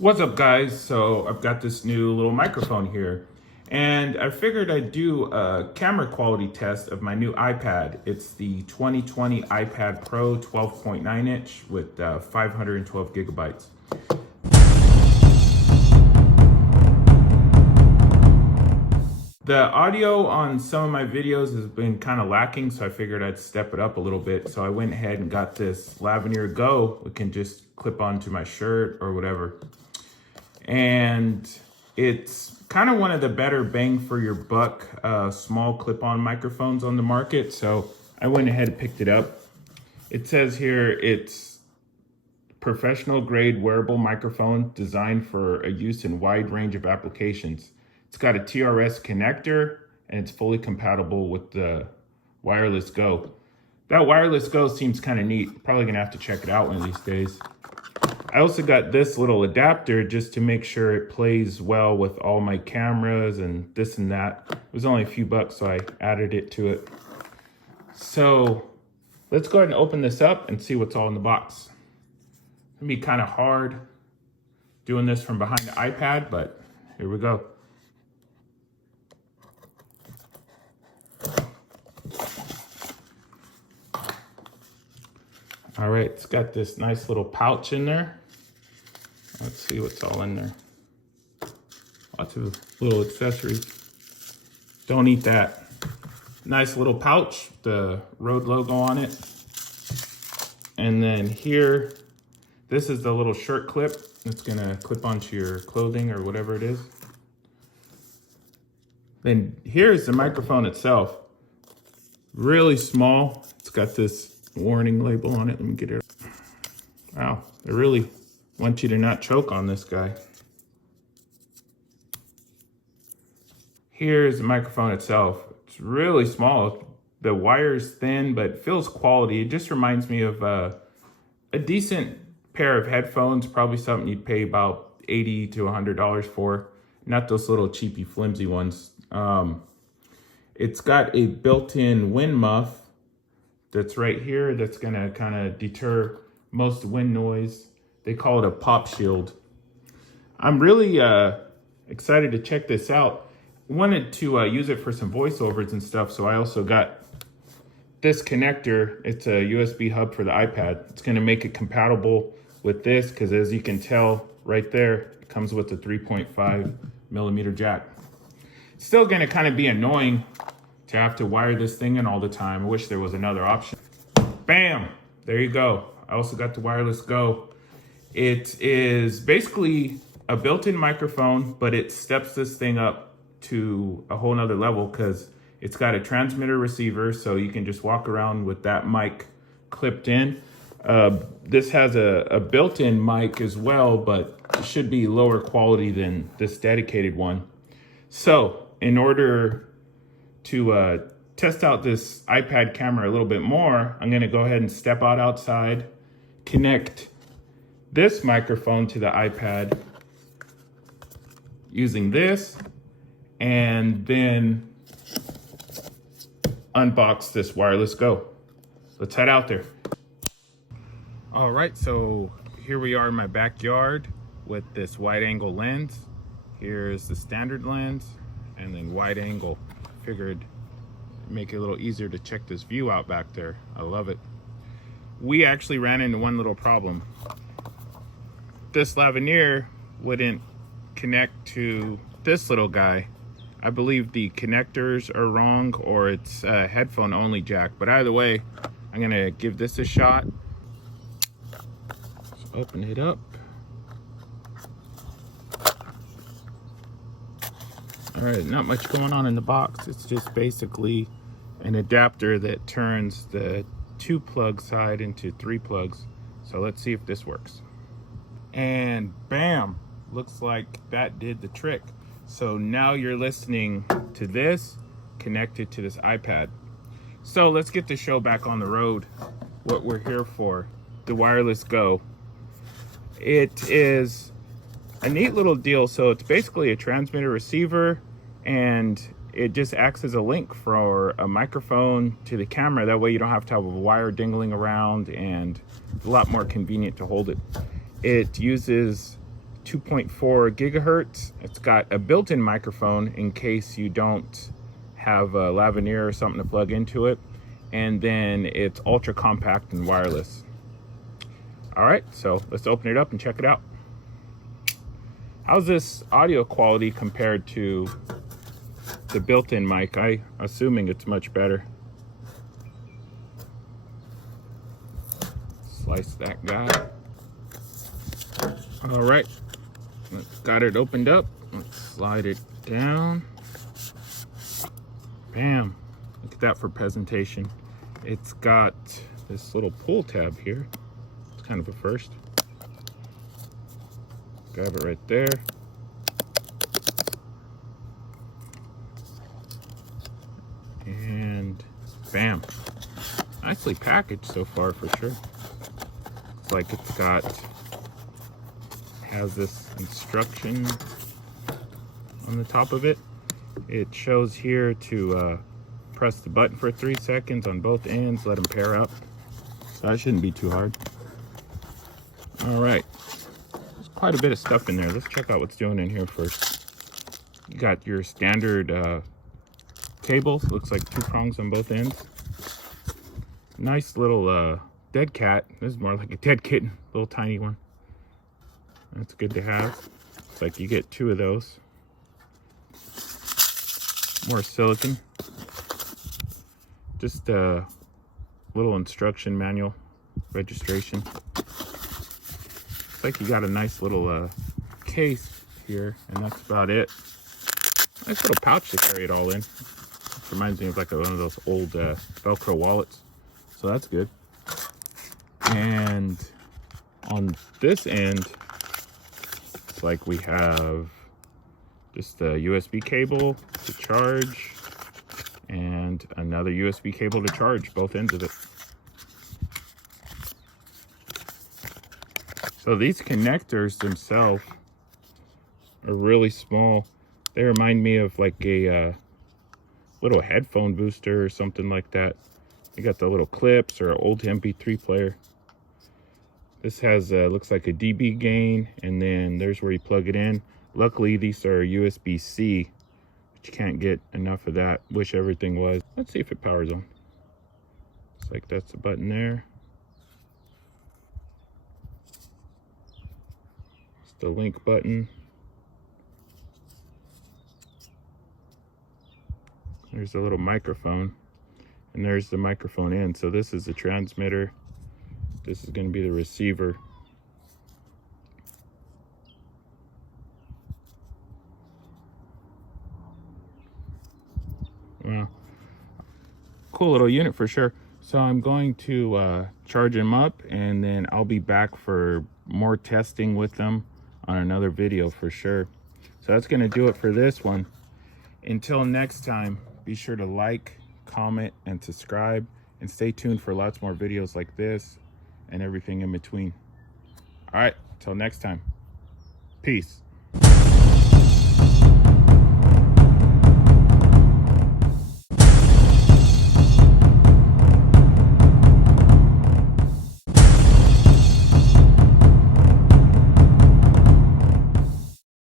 What's up, guys? So I've got this new little microphone here, and I figured I'd do a camera quality test of my new iPad. It's the 2020 iPad Pro 12.9 inch with 512 gigabytes. The audio on some of my videos has been kind of lacking, so I figured I'd step it up a little bit. So I went ahead and got this Lavalier Go. It can just clip onto my shirt or whatever. And it's kind of one of the better bang for your buck small clip-on microphones on the market. So I went ahead and picked it up. It says here it's professional grade wearable microphone designed for a use in wide range of applications. It's got a TRS connector and it's fully compatible with the wireless Go. That wireless Go seems kind of neat. Probably gonna have to check it out one of these days. I also got this little adapter just to make sure it plays well with all my cameras and this and that. It was only a few bucks, so I added it to it. So let's go ahead and open this up and see what's all in the box. It's gonna be kind of hard doing this from behind the iPad, but here we go. All right, it's got this nice little pouch in there. Let's see what's all in there. Lots of little accessories. Don't eat that. Nice little pouch, the Rode logo on it. And then here, this is the little shirt clip. It's gonna clip onto your clothing or whatever it is. Then here's the microphone itself. Really small. It's got this warning label on it. Let me get it. Wow, they really want you to not choke on this guy. Here's the microphone itself. It's really small. The wire's thin, but feels quality. It just reminds me of a decent pair of headphones, probably something you'd pay about $80 to $100 for. Not those little cheapy flimsy ones. It's got a built-in wind muff that's right here that's gonna kind of deter most wind noise. They call it a pop shield. I'm really excited to check this out. Wanted to use it for some voiceovers and stuff, so I also got this connector. It's a USB hub for the iPad. It's gonna make it compatible with this because, as you can tell right there, it comes with a 3.5 millimeter jack. It's still gonna kind of be annoying to have to wire this thing in all the time. I wish there was another option. Bam, there you go. I also got the wireless Go. It is basically a built-in microphone, but it steps this thing up to a whole nother level because it's got a transmitter receiver, so you can just walk around with that mic clipped in. This has a built-in mic as well, but it should be lower quality than this dedicated one. So in order to test out this iPad camera a little bit more, I'm gonna go ahead and step out outside, connect this microphone to the iPad using this, and then unbox this wireless Go. Let's head out there. All right, so here we are in my backyard with this wide angle lens. Here's the standard lens and then wide angle. Figured make it a little easier to check this view out back there. I love it. We actually ran into one little problem. This Lavalier wouldn't connect to this little guy. I believe the connectors are wrong or it's a headphone only jack, but either way, I'm gonna give this a shot. Let's open it up. All right, not much going on in the box. It's just basically an adapter that turns the 2-plug side into 3 plugs. So let's see if this works. And bam, looks like that did the trick. So now you're listening to this connected to this iPad. So let's get the show back on the road. What we're here for, the wireless Go. It is a neat little deal. So it's basically a transmitter receiver, and it just acts as a link for a microphone to the camera. That way you don't have to have a wire dingling around, and it's a lot more convenient to hold it. It uses 2.4 gigahertz. It's got a built-in microphone in case you don't have a lavalier or something to plug into it. And then it's ultra compact and wireless. All right, so let's open it up and check it out. How's this audio quality compared to the built-in mic? I'm assuming it's much better. Slice that guy. All right, got it opened up. Let's slide it down. Bam, look at that for presentation. It's got this little pull tab here. It's kind of a first. Grab it right there. And bam. Nicely packaged so far for sure. It's like it's has this instruction on the top of it. It shows here to press the button for 3 seconds on both ends, let them pair up. So that shouldn't be too hard. All right. Quite a bit of stuff in there. Let's check out what's doing in here first. You got your standard cable. Looks like 2 prongs on both ends. Nice little dead cat. This is more like a dead kitten, little tiny one. That's good to have. It's like you get 2 of those. More silicone. Just a little instruction manual, registration. Looks like you got a nice little case here, and that's about it. Nice little pouch to carry it all in. It reminds me of like one of those old Velcro wallets. So that's good. And on this end, it's like we have just a USB cable to charge and another USB cable to charge both ends of it. So these connectors themselves are really small. They remind me of like a little headphone booster or something like that. You got the little clips or an old MP3 player. This has looks like a dB gain, and then there's where you plug it in. Luckily these are USB-C, but you can't get enough of that. Wish everything was. Let's see if it powers on. It's like that's the button there. The link button. There's a little microphone, and there's the microphone in. So this is the transmitter. This is going to be the receiver. Wow, cool little unit for sure. So I'm going to charge them up, and then I'll be back for more testing with them on another video for sure. So that's going to do it for this one. Until next time, be sure to like, comment, and subscribe, and stay tuned for lots more videos like this and everything in between. All right, till next time. Peace.